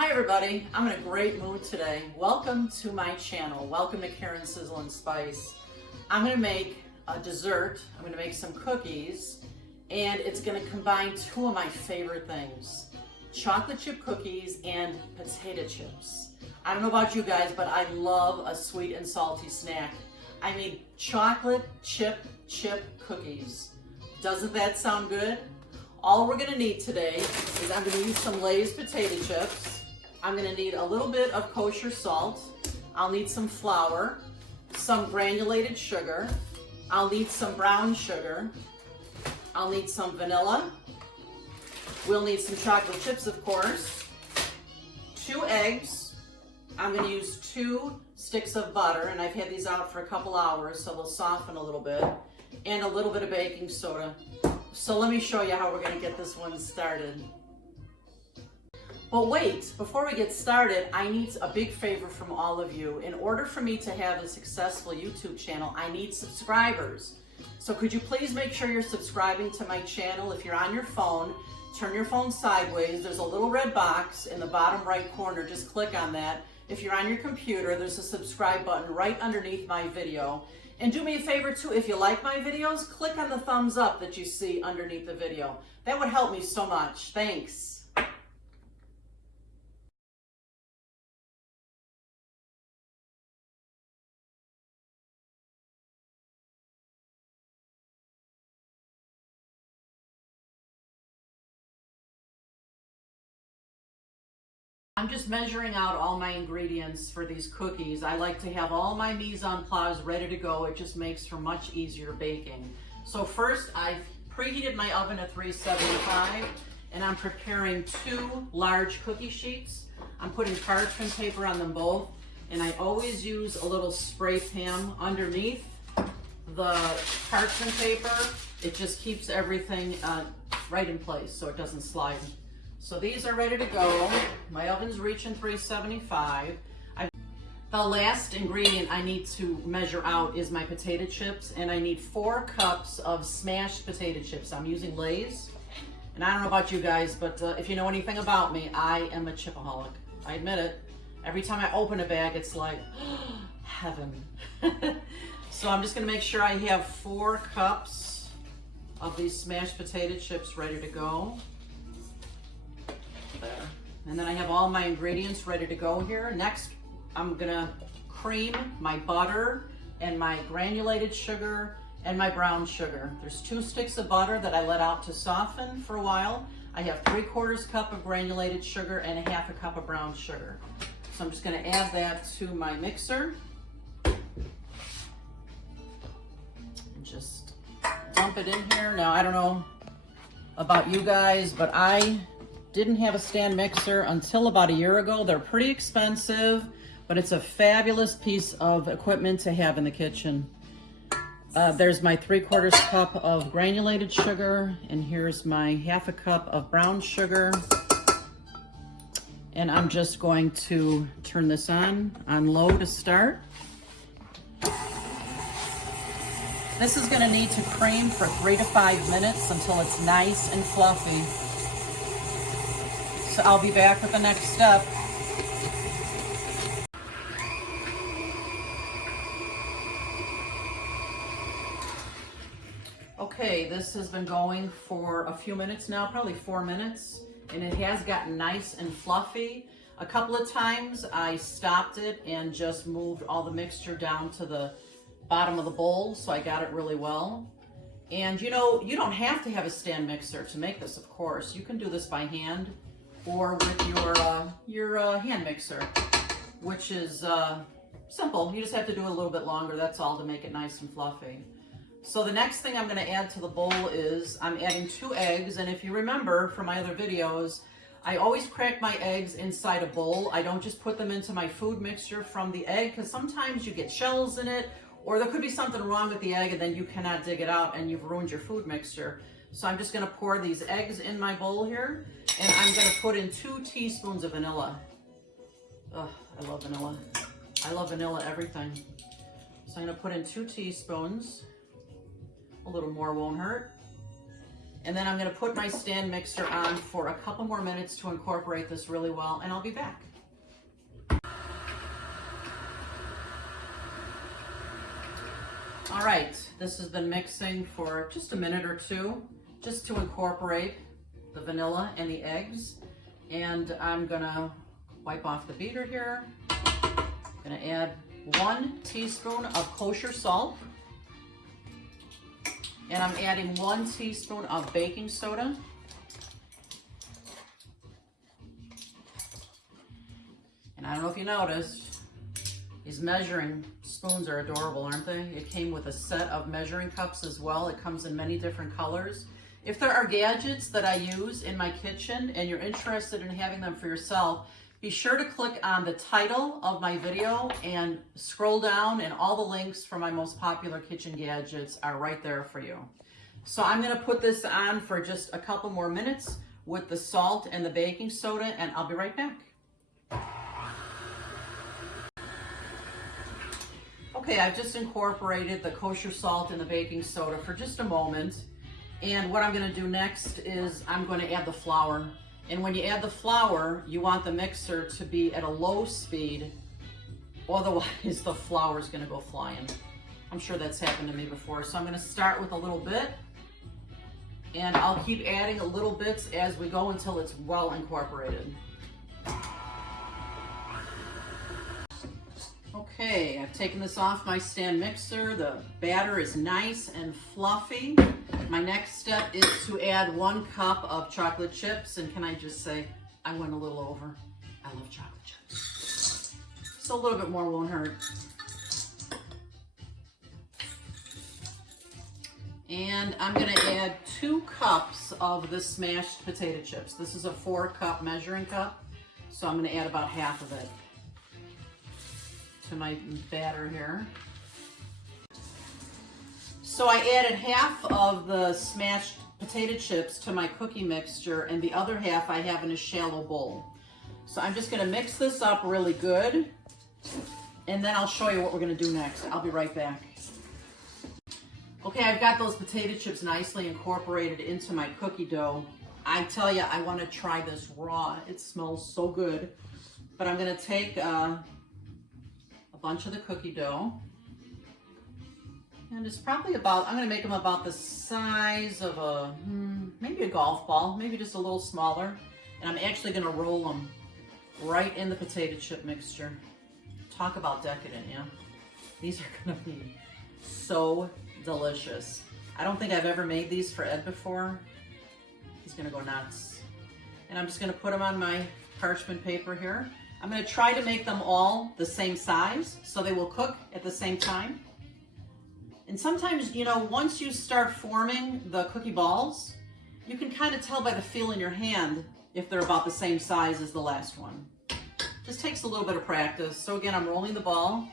Hi everybody, I'm in a great mood today. Welcome to my channel. Welcome to Karen Sizzle and Spice. I'm gonna make a dessert. I'm gonna make some cookies, and it's gonna combine two of my favorite things, chocolate chip cookies and potato chips. I don't know about you guys, but I love a sweet and salty snack. I mean, chocolate chip cookies. Doesn't that sound good? All we're gonna need today is I'm gonna use some Lay's potato chips. I'm gonna need a little bit of kosher salt. I'll need some flour, some granulated sugar. I'll need some brown sugar. I'll need some vanilla. We'll need some chocolate chips, of course. 2 eggs. I'm gonna use 2 sticks of butter, and I've had these out for a couple hours, so they'll soften a little bit, and a little bit of baking soda. So let me show you how we're gonna get this one started. But wait, before we get started, I need a big favor from all of you. In order for me to have a successful YouTube channel, I need subscribers. So could you please make sure you're subscribing to my channel? If you're on your phone, turn your phone sideways. There's a little red box in the bottom right corner. Just click on that. If you're on your computer, there's a subscribe button right underneath my video. And do me a favor too, if you like my videos, click on the thumbs up that you see underneath the video. That would help me so much. Thanks. I'm just measuring out all my ingredients for these cookies. I like to have all my mise en place ready to go. It just makes for much easier baking. So first, I've preheated my oven at 375, and I'm preparing 2 large cookie sheets. I'm putting parchment paper on them both, and I always use a little spray pan underneath the parchment paper. It just keeps everything right in place so it doesn't slide. So these are ready to go. My oven's reaching 375. The last ingredient I need to measure out is my potato chips, and I need 4 cups of smashed potato chips. I'm using Lay's, and I don't know about you guys, but if you know anything about me, I am a chipaholic. I admit it. Every time I open a bag, it's like, heaven. So I'm just gonna make sure I have 4 cups of these smashed potato chips ready to go. There. And then I have all my ingredients ready to go here. Next, I'm gonna cream my butter and my granulated sugar and my brown sugar. There's 2 sticks of butter that I let out to soften for a while. I have 3/4 cup of granulated sugar and a 1/2 cup of brown sugar. So I'm just gonna add that to my mixer. And just dump it in here. Now, I don't know about you guys, but I didn't have a stand mixer until about a year ago. They're pretty expensive, but it's a fabulous piece of equipment to have in the kitchen. There's my 3/4 cup of granulated sugar, and here's my 1/2 cup of brown sugar. And I'm just going to turn this on low to start. This is gonna need to cream for 3 to 5 minutes until it's nice and fluffy. So I'll be back with the next step. Okay, this has been going for a few minutes now, probably 4 minutes, and it has gotten nice and fluffy. A couple of times I stopped it and just moved all the mixture down to the bottom of the bowl, so I got it really well. And you know, you don't have to have a stand mixer to make this, of course. You can do this by hand or with your hand mixer, which is simple. You just have to do it a little bit longer, that's all, to make it nice and fluffy. So the next thing I'm gonna add to the bowl is I'm adding 2 eggs, and if you remember from my other videos, I always crack my eggs inside a bowl. I don't just put them into my food mixture from the egg, because sometimes you get shells in it, or there could be something wrong with the egg and then you cannot dig it out and you've ruined your food mixture. So I'm just gonna pour these eggs in my bowl here, and I'm gonna put in 2 teaspoons of vanilla. Ugh, I love vanilla. I love vanilla everything. So I'm gonna put in 2 teaspoons. A little more won't hurt. And then I'm gonna put my stand mixer on for a couple more minutes to incorporate this really well, and I'll be back. All right, this has been mixing for just a minute or two, just to incorporate the vanilla and the eggs. And I'm gonna wipe off the beater here. Gonna add 1 teaspoon of kosher salt. And I'm adding 1 teaspoon of baking soda. And I don't know if you noticed, these measuring spoons are adorable, aren't they? It came with a set of measuring cups as well. It comes in many different colors. If there are gadgets that I use in my kitchen and you're interested in having them for yourself, be sure to click on the title of my video and scroll down, and all the links for my most popular kitchen gadgets are right there for you. So I'm gonna put this on for just a couple more minutes with the salt and the baking soda, and I'll be right back. Okay, I've just incorporated the kosher salt and the baking soda for just a moment. And what I'm gonna do next is I'm gonna add the flour. And when you add the flour, you want the mixer to be at a low speed, otherwise the flour is gonna go flying. I'm sure that's happened to me before. So I'm gonna start with a little bit, and I'll keep adding a little bits as we go until it's well incorporated. Okay, I've taken this off my stand mixer. The batter is nice and fluffy. My next step is to add 1 cup of chocolate chips. And can I just say, I went a little over. I love chocolate chips. So a little bit more won't hurt. And I'm gonna add 2 cups of the smashed potato chips. This is a 4-cup measuring cup. So I'm gonna add about half of it to my batter here. So I added half of the smashed potato chips to my cookie mixture, and the other half I have in a shallow bowl. So I'm just gonna mix this up really good, and then I'll show you what we're gonna do next. I'll be right back. Okay, I've got those potato chips nicely incorporated into my cookie dough. I tell you, I wanna try this raw. It smells so good. But I'm gonna take a bunch of the cookie dough, and it's probably about, I'm gonna make them about the size of a, maybe a golf ball, maybe just a little smaller. And I'm actually gonna roll them right in the potato chip mixture. Talk about decadent, yeah? These are gonna be so delicious. I don't think I've ever made these for Ed before. He's gonna go nuts. And I'm just gonna put them on my parchment paper here. I'm gonna try to make them all the same size so they will cook at the same time. And sometimes, you know, once you start forming the cookie balls, you can kind of tell by the feel in your hand if they're about the same size as the last one. Just takes a little bit of practice. So again, I'm rolling the ball,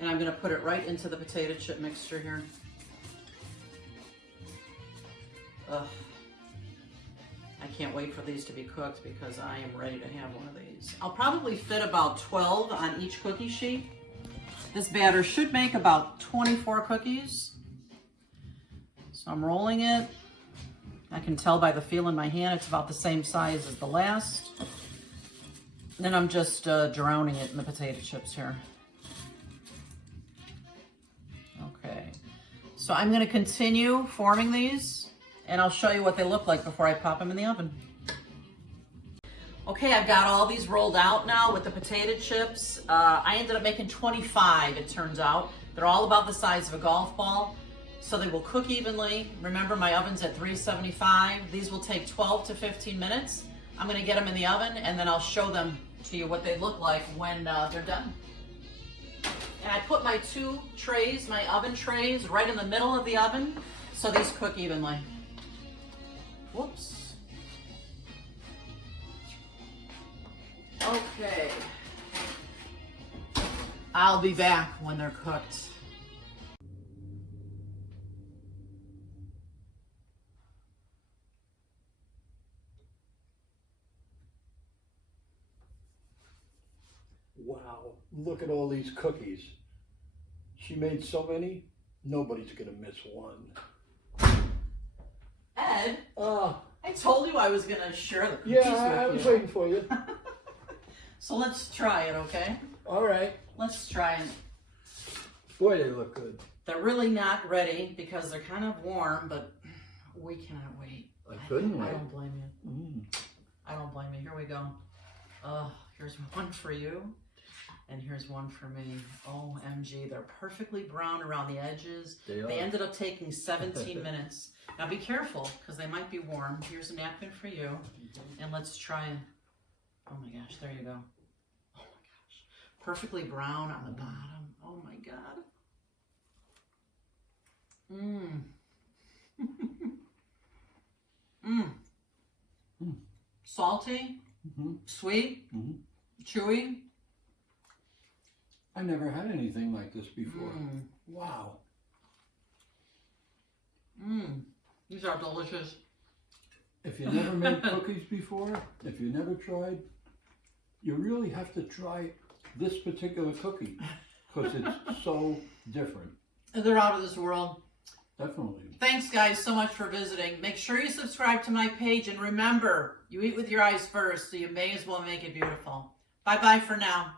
and I'm gonna put it right into the potato chip mixture here. Ugh. I can't wait for these to be cooked because I am ready to have one of these. I'll probably fit about 12 on each cookie sheet. This batter should make about 24 cookies. So I'm rolling it. I can tell by the feel in my hand it's about the same size as the last. Then I'm just drowning it in the potato chips here. Okay, so I'm gonna continue forming these, and I'll show you what they look like before I pop them in the oven. Okay, I've got all these rolled out now with the potato chips. I ended up making 25, it turns out. They're all about the size of a golf ball, so they will cook evenly. Remember, my oven's at 375. These will take 12 to 15 minutes. I'm gonna get them in the oven, and then I'll show them to you what they look like when they're done. And I put my 2 trays, my oven trays, right in the middle of the oven, so these cook evenly. Whoops. Okay. I'll be back when they're cooked. Wow, look at all these cookies. She made so many, nobody's gonna miss one. Ed? ahead. Oh, I told you I was going to share the cookies yeah, I with was you. waiting for you. So let's try it, okay? All right. Let's try it. Boy, they look good. They're really not ready because they're kind of warm, but we cannot wait. I couldn't I wait. don't blame you. I don't blame you. Here we go. Here's one for you, and here's one for me. OMG, they're perfectly brown around the edges. They are. They ended up taking 17 minutes. Now be careful, because they might be warm. Here's a napkin for you, and let's try it. Oh my gosh, there you go. Oh my gosh. Perfectly brown on the bottom. Oh my God. Mmm. Mmm. Salty, sweet, chewy. I never had anything like this before. Wow. These are delicious. If you never made cookies before, if you never tried, you really have to try this particular cookie because it's so different. They're out of this world. Definitely. Thanks, guys, so much for visiting. Make sure you subscribe to my page, and remember, you eat with your eyes first, so you may as well make it beautiful. Bye-bye for now.